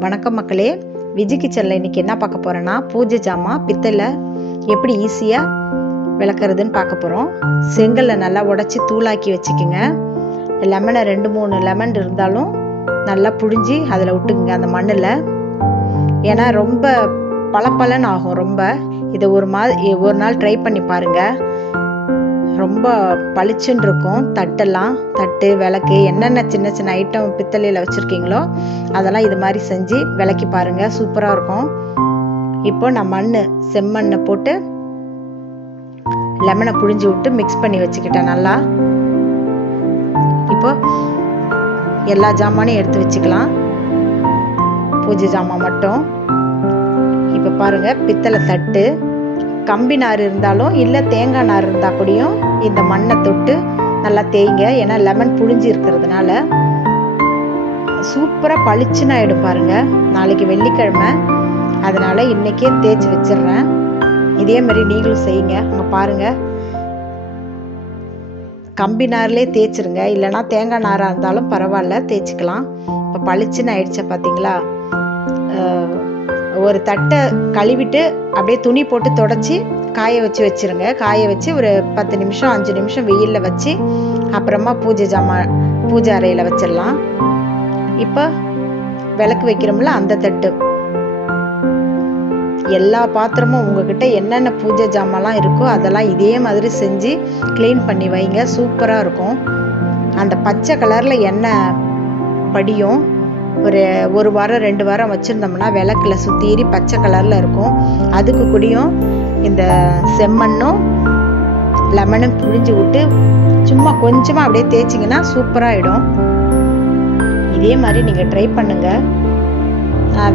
வணக்கம் மக்களே. விஜி கிச்சனில் இன்றைக்கி என்ன பார்க்க போகிறேன்னா பூஜை ஜாமான் பித்தளை எப்படி ஈஸியாக விளக்குறதுன்னு பார்க்க போகிறோம் செங்கலை நல்லா உடச்சி தூளாக்கி வச்சுக்கோங்க. லெமனை ரெண்டு மூணு லெமன் இருந்தாலும் நல்லா புழிஞ்சி அதில் விட்டுக்குங்க அந்த மண்ணில். ஏன்னா ரொம்ப பளபளன்னு ஆகும் ரொம்ப. இதை ஒரு மா ஒரு நாள் ட்ரை பண்ணி பாருங்கள் ரொம்ப பளிச்சுன்னு இருக்கும் தட்டெல்லாம் தட்டு விளக்கு என்னென்ன சின்ன சின்ன ஐட்டம் பித்தளையில் வச்சுருக்கீங்களோ அதெல்லாம் இது மாதிரி செஞ்சு விளக்கி பாருங்கள் சூப்பராக இருக்கும். இப்போ நான் மண் செம்மண்ணை போட்டு லெமனை புழிஞ்சு விட்டு மிக்ஸ் பண்ணி வச்சுக்கிட்டேன் நல்லா. இப்போ எல்லா ஜாமானையும் எடுத்து வச்சுக்கலாம். பூஜை ஜாமான் மட்டும். இப்போ பாருங்கள் பித்தளை தட்டு கம்பி நார் இருந்தாலும் இல்லை தேங்காய் நார் இருந்தால் கூடயும் இந்த மண்ணை தொட்டு நல்லா தேய்ங்க. ஏன்னா லெமன் புழிஞ்சு இருக்கிறதுனால சூப்பராக பளிச்சுன்னு ஆகிடும் பாருங்கள் நாளைக்கு வெள்ளிக்கிழமை. அதனால் இன்னைக்கே தேய்ச்சி வச்சிடுறேன். இதே மாதிரி நீங்களும் செய்யுங்க. அங்கே பாருங்கள் கம்பி நார்லேயே தேய்ச்சிருங்க. இல்லைன்னா தேங்காய் நாராக இருந்தாலும் பரவாயில்ல தேய்ச்சிக்கலாம். இப்போ பளிச்சுன்னு ஆயிடுச்சா பார்த்தீங்களா ஒரு தட்டை கழுவிட்டு அப்படியே துணி போட்டு தொடச்சி காய வச்சு வச்சிருங்க. காய வச்சு ஒரு பத்து நிமிஷம் அஞ்சு நிமிஷம் வெயிலில் வச்சு அப்புறமா பூஜை ஜாமா பூஜை அறையில் வச்சிடலாம். இப்போ விளக்கு வைக்கிறோம்ல அந்த தட்டு. எல்லா பாத்திரமும் உங்ககிட்ட என்னென்ன பூஜை ஜாமான்லாம் இருக்கோ அதெல்லாம் இதே மாதிரி செஞ்சு க்ளீன் பண்ணி வைங்க. சூப்பராக இருக்கும். அந்த பச்சை கலரில் எண்ணெய் படியும் ஒரு ஒரு வாரம் ரெண்டு வாரம் வச்சுருந்தோம்னா விளக்கில் சுத்தீரி பச்சை கலரில் இருக்கும். அதுக்கு கூடயும் இந்த செம்மண்ணும் லெமனும் புழிஞ்சு விட்டு சும்மா கொஞ்சமாக அப்படியே தேய்ச்சிங்கன்னா சூப்பராகிடும் இதே மாதிரி நீங்கள் ட்ரை பண்ணுங்கள்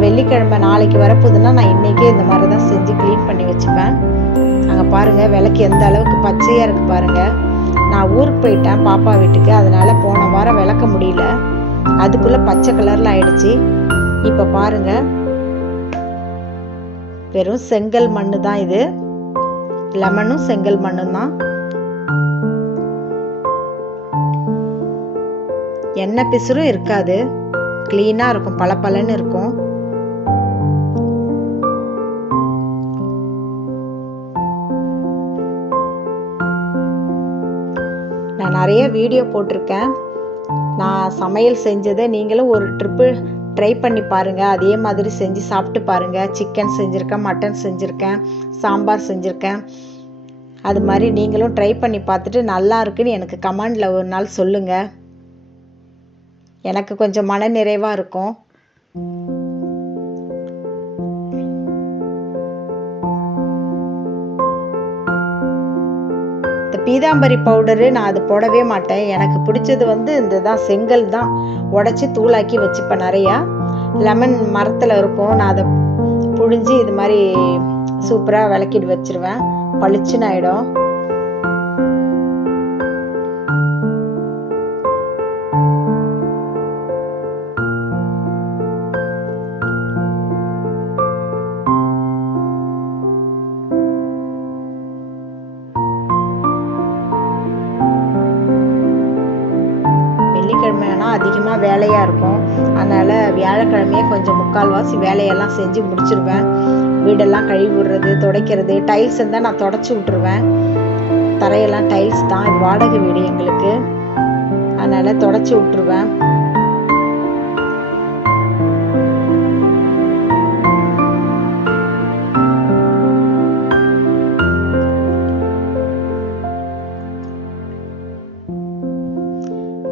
வெள்ளிக்கிழமை நாளைக்கு வரப்போகுதுன்னா நான் இன்றைக்கே இந்த மாதிரி தான் செஞ்சு க்ளீன் பண்ணி வச்சுப்பேன். அங்கே பாருங்கள் விளக்கு எந்த அளவுக்கு பச்சையாக இருக்குது பாருங்கள் நான் ஊருக்கு போயிட்டேன் பாப்பா வீட்டுக்கு. அதனால் போன வாரம் விளக்க முடியல. அதுக்குள்ள பச்சை கலர்ல ஆயிடுச்சு. இப்ப பாருங்க. வெறும் செங்கல் மண்ணு தான் இது. லெமனும் செங்கல் மண்ணும் தான் எண்ணெய் பிசுறும் இருக்காது. கிளீனா இருக்கும். பளபளன்னு இருக்கும். நான் நிறைய வீடியோ போட்டிருக்கேன். நான் சமையல் செஞ்சதை நீங்களும் ஒரு ட்ரிப்பு ட்ரை பண்ணி பாருங்கள் அதே மாதிரி செஞ்சு சாப்பிட்டு பாருங்கள் சிக்கன் செஞ்சுருக்கேன் மட்டன் செஞ்சுருக்கேன் சாம்பார் செஞ்சுருக்கேன். அது மாதிரி நீங்களும் ட்ரை பண்ணி பார்த்துட்டு நல்லா இருக்குன்னு எனக்கு கமெண்டில் ஒரு நாள் சொல்லுங்கள் எனக்கு கொஞ்சம் மன நிறைவாக இருக்கும். பீதாம்பரி பவுடரு நான் அது போடவே மாட்டேன். எனக்கு பிடிச்சது வந்து இந்த தான் செங்கல் தான். உடச்சி தூளாக்கி வச்சுப்பேன் நிறையா. லெமன் மரத்தில் இருக்கும். நான் அதை புழிஞ்சு இது மாதிரி சூப்பராக விளக்கிட்டு வச்சிருவேன். பளிச்சுன்னு ஆகிடும் வேலையாக இருக்கும். அதனால் வியாழக்கிழமையே கொஞ்சம் முக்கால்வாசி வேலையெல்லாம் செஞ்சு முடிச்சிருவேன். வீடெல்லாம் கழுவி விடுறது துடைக்கிறது டைல்ஸ் இருந்தால் நான் தொடச்சி விட்ருவேன் தரையெல்லாம் டைல்ஸ் தான் வாடகை வீடு எங்களுக்கு. அதனால் தொடச்சி விட்ருவேன்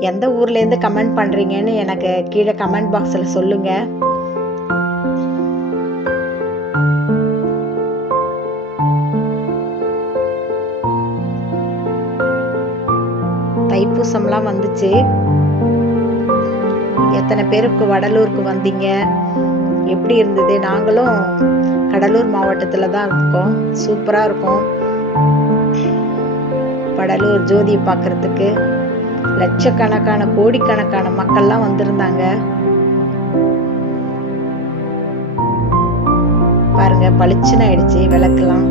எந்த ஊர்லேருந்து கமெண்ட் பண்ணுறீங்கன்னு எனக்கு கீழே கமெண்ட் பாக்ஸில் சொல்லுங்கள் தைப்பூசம்லாம் வந்துச்சு. எத்தனை பேருக்கு வடலூருக்கு வந்தீங்க? எப்படி இருந்தது? நாங்களும் கடலூர் மாவட்டத்தில் தான் இருக்கோம். சூப்பராக இருக்கும். வடலூர் ஜோதியை பார்க்குறதுக்கு. லட்சக்கணக்கான கோடிக்கணக்கான மக்கள்லாம் வந்திருந்தாங்க. பாருங்க பளிச்சுன்னு ஆயிடுச்சு விளக்கெல்லாம்.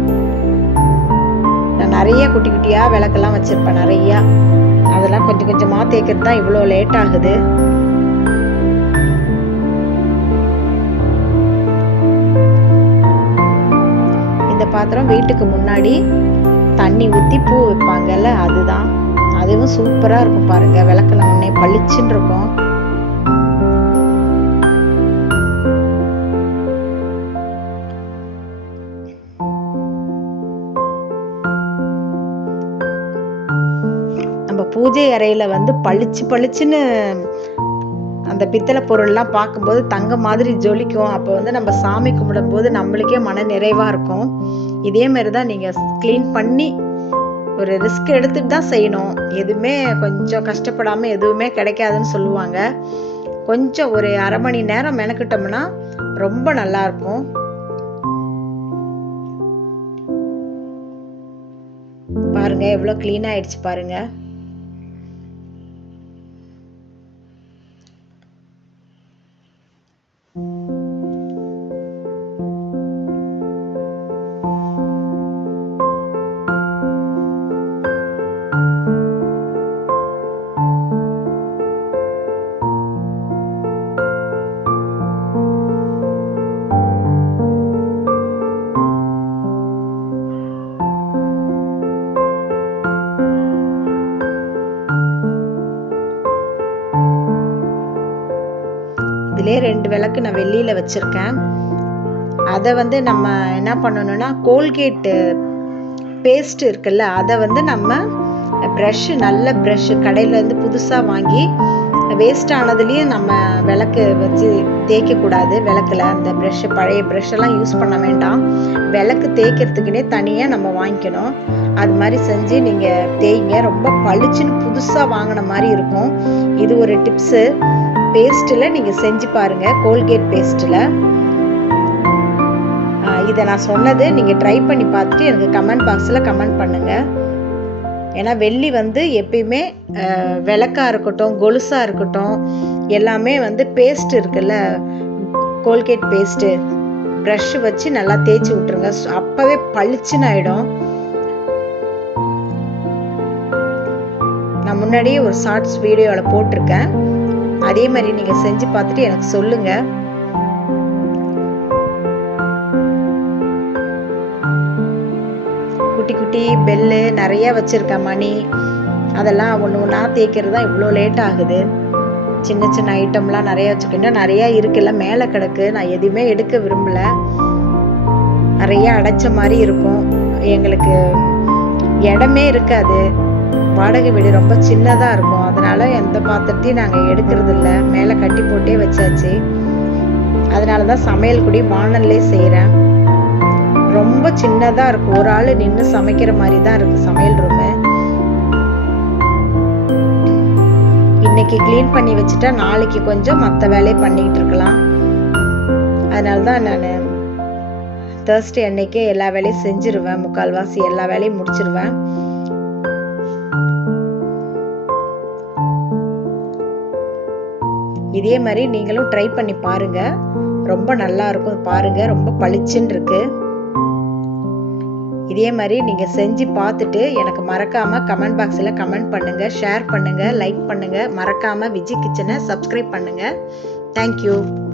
நான் நிறைய குட்டி குட்டியாக விளக்கெல்லாம் வச்சுருப்பேன் நிறையா. அதெல்லாம் கொஞ்சம் கொஞ்சமாக தேய்க்கிறது தான் இவ்வளோ லேட் ஆகுது. இந்த பாத்திரம் வீட்டுக்கு முன்னாடி தண்ணி ஊற்றி பூ வைப்பாங்கல்ல அதுதான். அதுவும் சூப்பராக இருக்கும் பாருங்க. விளக்குன உடனே பளிச்சுன்னு இருக்கும். நம்ம பூஜை அறையில வந்து பளிச்சு பளிச்சுன்னு அந்த பித்தளை பொருள்லாம் பார்க்கும்போது தங்க மாதிரி ஜொலிக்கும். அப்போ வந்து நம்ம சாமி கும்பிடும்போது நம்மளுக்கே மன நிறைவாக இருக்கும். இதே மாதிரி தான் நீங்கள் க்ளீன் பண்ணி ஒரு ரிஸ்க் எடுத்துட்டு தான் செய்யணும். எதுவுமே கொஞ்சம் கஷ்டப்படாமல் எதுவுமே கிடைக்காதுன்னு சொல்லுவாங்க. கொஞ்சம் ஒரு அரை மணி நேரம் மெனக்கிட்டோம்னா ரொம்ப நல்லா இருக்கும். பாருங்க எவ்வளோ க்ளீன் ஆயிடுச்சு பாருங்கள் ரெண்டு விளக்கு நான் வெளியில வச்சிருக்கேன். அதை வந்து நம்ம என்ன பண்ணணும்னா கோல்கேட்டு பேஸ்ட் இருக்குல்ல அதை வந்து நம்ம ப்ரஷ்ஷு நல்ல ப்ரஷ்ஷு கடையிலேருந்து புதுசாக வாங்கி வேஸ்ட் ஆனதுலேயும் நம்ம விளக்கு வச்சு தேய்க்கக்கூடாது விளக்குல அந்த ப்ரஷ்ஷு பழைய ப்ரெஷ்ஷெல்லாம் யூஸ் பண்ண வேண்டாம். விளக்கு தேய்க்கிறதுக்குனே தனியாக நம்ம வாங்கிக்கணும். அது மாதிரி செஞ்சு நீங்கள் தேய்ங்க. ரொம்ப பளிச்சுன்னு புதுசாக வாங்கின மாதிரி இருக்கும். இது ஒரு டிப்ஸு பேஸ்ட்டில் நீங்கள் செஞ்சு பாருங்கள் கோல்கேட் பேஸ்ட்டில் இதை நான் சொன்னது நீங்கள் ட்ரை பண்ணி பார்த்துட்டு எனக்கு கமெண்ட் பாக்ஸில் கமெண்ட் பண்ணுங்கள் ஏன்னா வெள்ளி வந்து எப்பயுமே விளக்கா இருக்கட்டும் கொலுசாக இருக்கட்டும் எல்லாமே வந்து பேஸ்ட் இருக்குல்ல கோல்கேட் பேஸ்ட்டு ப்ரஷ் வச்சு நல்லா தேய்ச்சி விட்ருங்க அப்போவே பளிச்சுன்னு ஆகிடும் நான் முன்னாடியே ஒரு ஷார்ட்ஸ் வீடியோவில் போட்டிருக்கேன். அதே மாதிரி நீங்கள் செஞ்சு பார்த்துட்டு எனக்கு சொல்லுங்கள் குட்டி குட்டி பெல்லு நிறைய வச்சுருக்கேன் மணி. அதெல்லாம் ஒன்று ஒன்றா தேய்க்கிறது தான் இவ்வளோ லேட் ஆகுது. சின்ன சின்ன ஐட்டம்லாம் நிறைய வச்சுருக்கேன். நிறையா இருக்குல்ல மேலே கிடக்கு. நான் எதுவுமே எடுக்க விரும்பல. நிறைய அடைச்ச மாதிரி இருக்கும். எங்களுக்கு இடமே இருக்காது. வாடகை வீடு ரொம்ப சின்னதாக இருக்கும். அதனால எந்த பாத்திரத்தையும் நாங்கள் எடுக்கிறது இல்லை மேலே கட்டி போட்டே வச்சாச்சு. அதனால தான் சமையல் கூடி வானல்லே செய்கிறேன் ரொம்ப சின்னதாக இருக்கும். ஒரு ஆள் நின்று சமைக்கிற மாதிரி தான் இருக்கு சமையல் ரூமு. இன்னைக்கு க்ளீன் பண்ணி வச்சுட்டா நாளைக்கு கொஞ்சம் மற்ற வேலையை பண்ணிக்கிட்டு இருக்கலாம். அதனால தான் நான் தேர்ஸ்டே அன்னைக்கே எல்லா வேலையும் செஞ்சிருவேன். முக்கால்வாசி எல்லா வேலையும் முடிச்சிருவேன். இதே மாதிரி நீங்களும் ட்ரை பண்ணி பாருங்க. ரொம்ப நல்லா இருக்கும். பாருங்க. ரொம்ப பளிச்சுன்னு இருக்கு. இதே மாதிரி நீங்கள் செஞ்சு பார்த்துட்டு எனக்கு மறக்காமல் கமெண்ட் பாக்ஸில் கமெண்ட் பண்ணுங்கள் ஷேர் பண்ணுங்கள் லைக் பண்ணுங்கள் மறக்காமல் விஜய் கிச்சனை சப்ஸ்கிரைப் பண்ணுங்கள் தேங்க்யூ